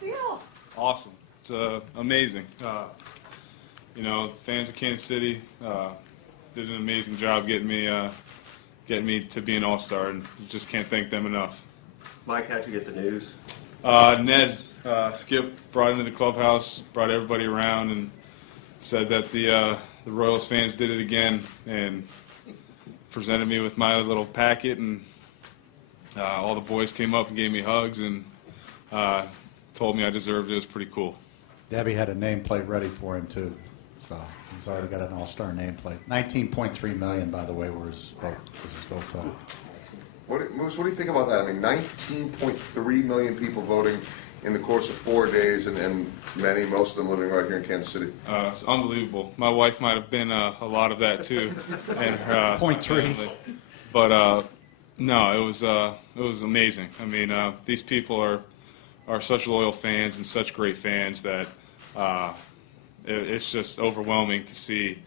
feel? Awesome. It's amazing. You know, fans of Kansas City did an amazing job getting me to be an All-Star, and just can't thank them enough. Mike, how'd you get the news? Ned, Skip brought into the clubhouse, brought everybody around, and said that the Royals fans did it again, and presented me with my little packet, and all the boys came up and gave me hugs and told me I deserved it. It was pretty cool. Debbie had a nameplate ready for him too, so he's already got an all-star nameplate. $19.3 million, by the way, was his vote total. Moose, what do you think about that? I mean, 19.3 million people voting in the course of 4 days, and most of them living right here in Kansas City. It's unbelievable. My wife might have been a lot of that too, and her .3. But no, it was amazing. I mean, these people are such loyal fans and such great fans that it's just overwhelming to see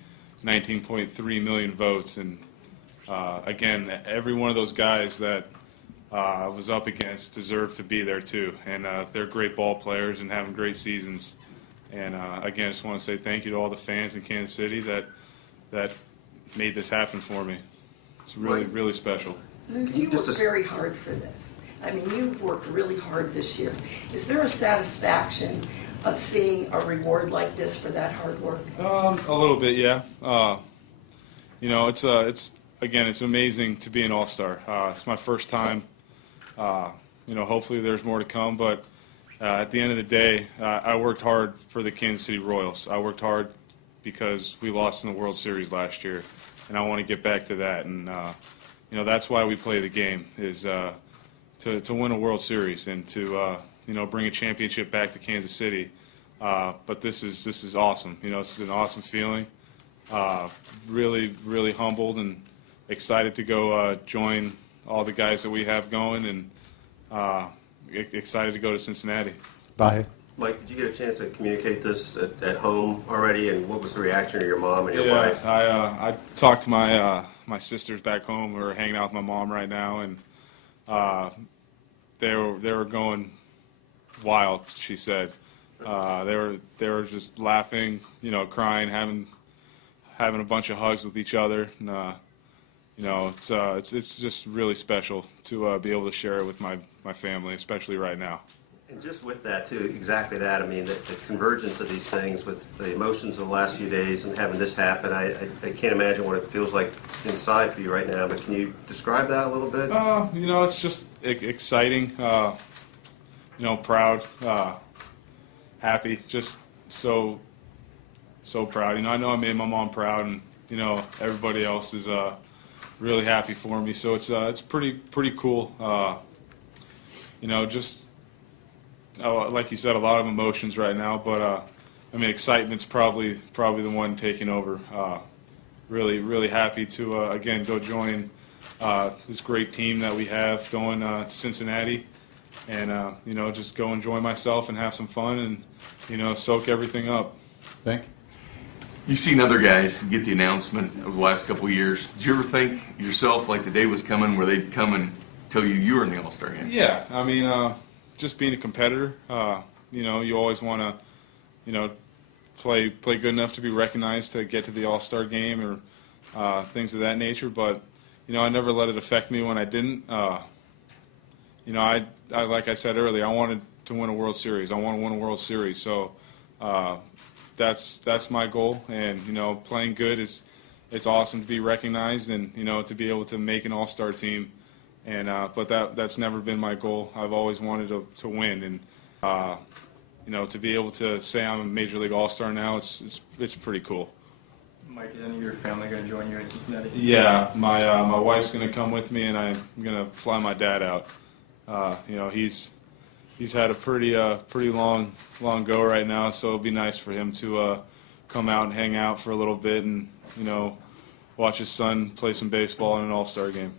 19.3 million votes. And again, every one of those guys that I was up against deserved to be there too. And they're great ball players and having great seasons. And again, I just want to say thank you to all the fans in Kansas City that made this happen for me. It's really, really special. Moose, you worked very hard for this. I mean, you worked really hard this year. Is there a satisfaction of seeing a reward like this for that hard work? A little bit, yeah. You know, it's amazing to be an All-Star. It's my first time. You know, hopefully there's more to come, but at the end of the day, I worked hard for the Kansas City Royals. I worked hard because we lost in the World Series last year, and I want to get back to that. And you know, that's why we play the game, is to win a World Series and to you know, bring a championship back to Kansas City. But this is awesome. You know, this is an awesome feeling. Really, really humbled and excited to go join all the guys that we have going, and excited to go to Cincinnati. Bye. Mike, did you get a chance to communicate this at home already, and what was the reaction of your mom and your wife? I talked to my sisters back home who are hanging out with my mom right now, and they were going wild. She said they were just laughing, you know, crying, having a bunch of hugs with each other. And, you know, it's just really special to be able to share it with my family, especially right now. And just with that, too, exactly that, I mean, the convergence of these things with the emotions of the last few days and having this happen, I can't imagine what it feels like inside for you right now, but can you describe that a little bit? You know, it's just exciting, you know, proud, happy, just so proud. You know, I know I made my mom proud, and, you know, everybody else is really happy for me, so it's pretty cool. You know, just like you said, a lot of emotions right now, but I mean, excitement's probably the one taking over. Really happy to again go join this great team that we have going to Cincinnati, and you know, just go enjoy myself and have some fun, and you know, soak everything up. Think? You've seen other guys get the announcement over the last couple of years. Did you ever think yourself, like the day was coming where they'd come and tell you were in the All-Star game? Yeah, I mean, just being a competitor, you know, you always want to, you know, play good enough to be recognized to get to the All-Star game or things of that nature. But, you know, I never let it affect me when I didn't. You know, I like I said earlier, I wanted to win a World Series. I want to win a World Series. So that's my goal. And, you know, playing good it's awesome to be recognized and, you know, to be able to make an All-Star team. And but that's never been my goal. I've always wanted to win, and you know, to be able to say I'm a Major League All-Star now, it's pretty cool. Mike, is any of your family going to join you in Cincinnati? Yeah, my wife's going to come with me, and I'm going to fly my dad out. You know, he's had a pretty long go right now, so it'll be nice for him to come out and hang out for a little bit, and you know, watch his son play some baseball in an All-Star game.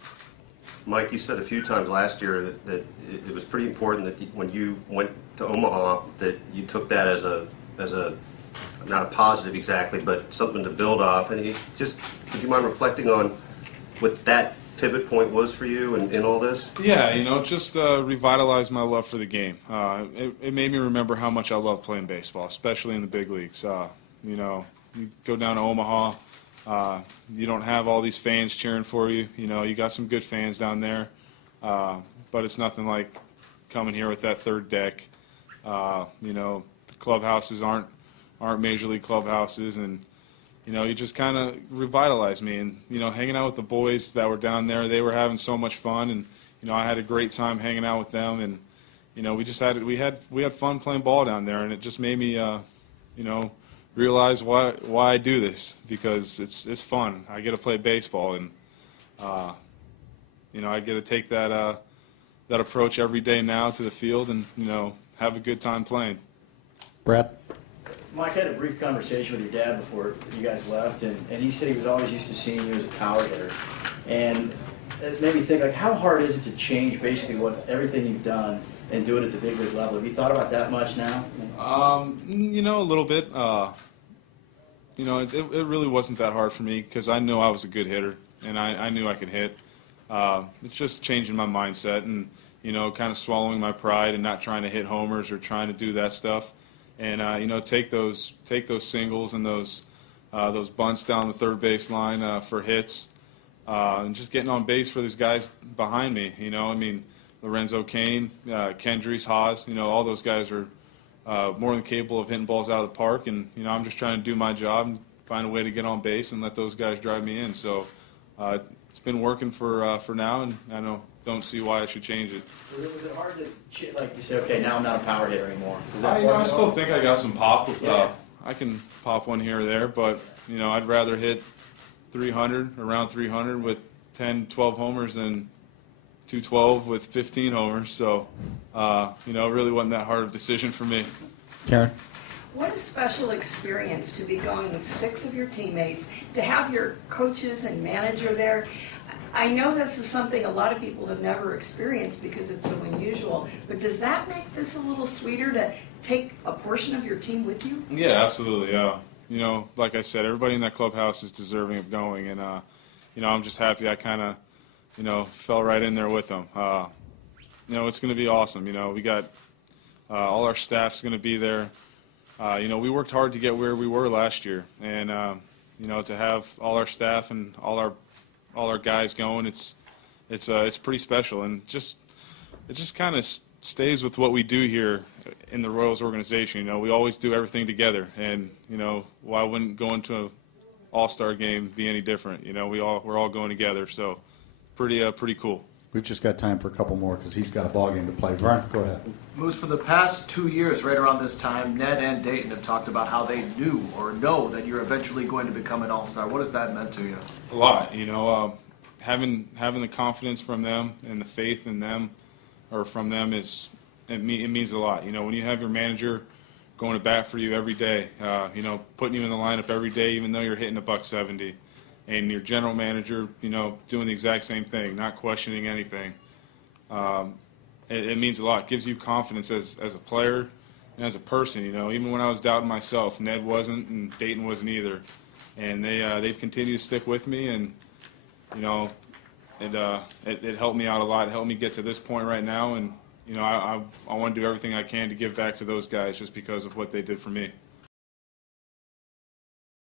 Mike, you said a few times last year that it was pretty important that when you went to Omaha that you took that as a not a positive exactly, but something to build off. And would you mind reflecting on with that pivot point was for you in all this? Yeah, just revitalized my love for the game. It made me remember how much I love playing baseball, especially in the big leagues. You go down to Omaha, you don't have all these fans cheering for you. You got some good fans down there, but it's nothing like coming here with that third deck. The clubhouses aren't major league clubhouses, and you just kind of revitalized me. And hanging out with the boys that were down there, they were having so much fun, and I had a great time hanging out with them. And we had fun playing ball down there, and it just made me realize why I do this, because it's fun. I get to play baseball, and I get to take that approach every day now to the field, and have a good time playing. Brad? Mike, I had a brief conversation with your dad before you guys left, and he said he was always used to seeing you as a power hitter. And it made me think, like, how hard is it to change basically everything you've done and do it at the big league level? Have you thought about that much now? A little bit. It really wasn't that hard for me, because I knew I was a good hitter, and I knew I could hit. It's just changing my mindset and, kind of swallowing my pride and not trying to hit homers or trying to do that stuff. And take those singles and those bunts down the third base line for hits, and just getting on base for these guys behind me. Lorenzo Cain, Kendrys, Haas, all those guys are more than capable of hitting balls out of the park. And I'm just trying to do my job and find a way to get on base and let those guys drive me in. So it's been working for now, and I don't see why I should change it. Was it hard to say, okay, now I'm not a power hitter anymore? I still think I got some pop. Yeah. I can pop one here or there, but I'd rather hit 300, around 300 with 10, 12 homers than 212 with 15 homers. So, it really wasn't that hard of a decision for me. Karen? What a special experience to be going with 6 of your teammates, to have your coaches and manager there. I know this is something a lot of people have never experienced because it's so unusual, but does that make this a little sweeter to take a portion of your team with you? Yeah, absolutely. Like I said, everybody in that clubhouse is deserving of going, and I'm just happy I kind of, fell right in there with them. It's going to be awesome. We got all our staff's going to be there. We worked hard to get where we were last year, and to have all our staff and all our guys going, it's pretty special, and it just kind of stays with what we do here in the Royals organization. We always do everything together, and why wouldn't going to an All-Star game be any different? We're all going together, so pretty cool. We've just got time for a couple more because he's got a ball game to play. Vern, go ahead. Moose, for the past 2 years, right around this time, Ned and Dayton have talked about how they knew or know that you're eventually going to become an all-star. What has that meant to you? A lot, having the confidence from them and the faith in them, or from them, it means a lot. When you have your manager going to bat for you every day, putting you in the lineup every day, even though you're hitting $170. And your general manager, doing the exact same thing, not questioning anything. It means a lot. It gives you confidence as a player and as a person. Even when I was doubting myself, Ned wasn't and Dayton wasn't either. And they've continued to stick with me, and it helped me out a lot. It helped me get to this point right now, and I want to do everything I can to give back to those guys just because of what they did for me.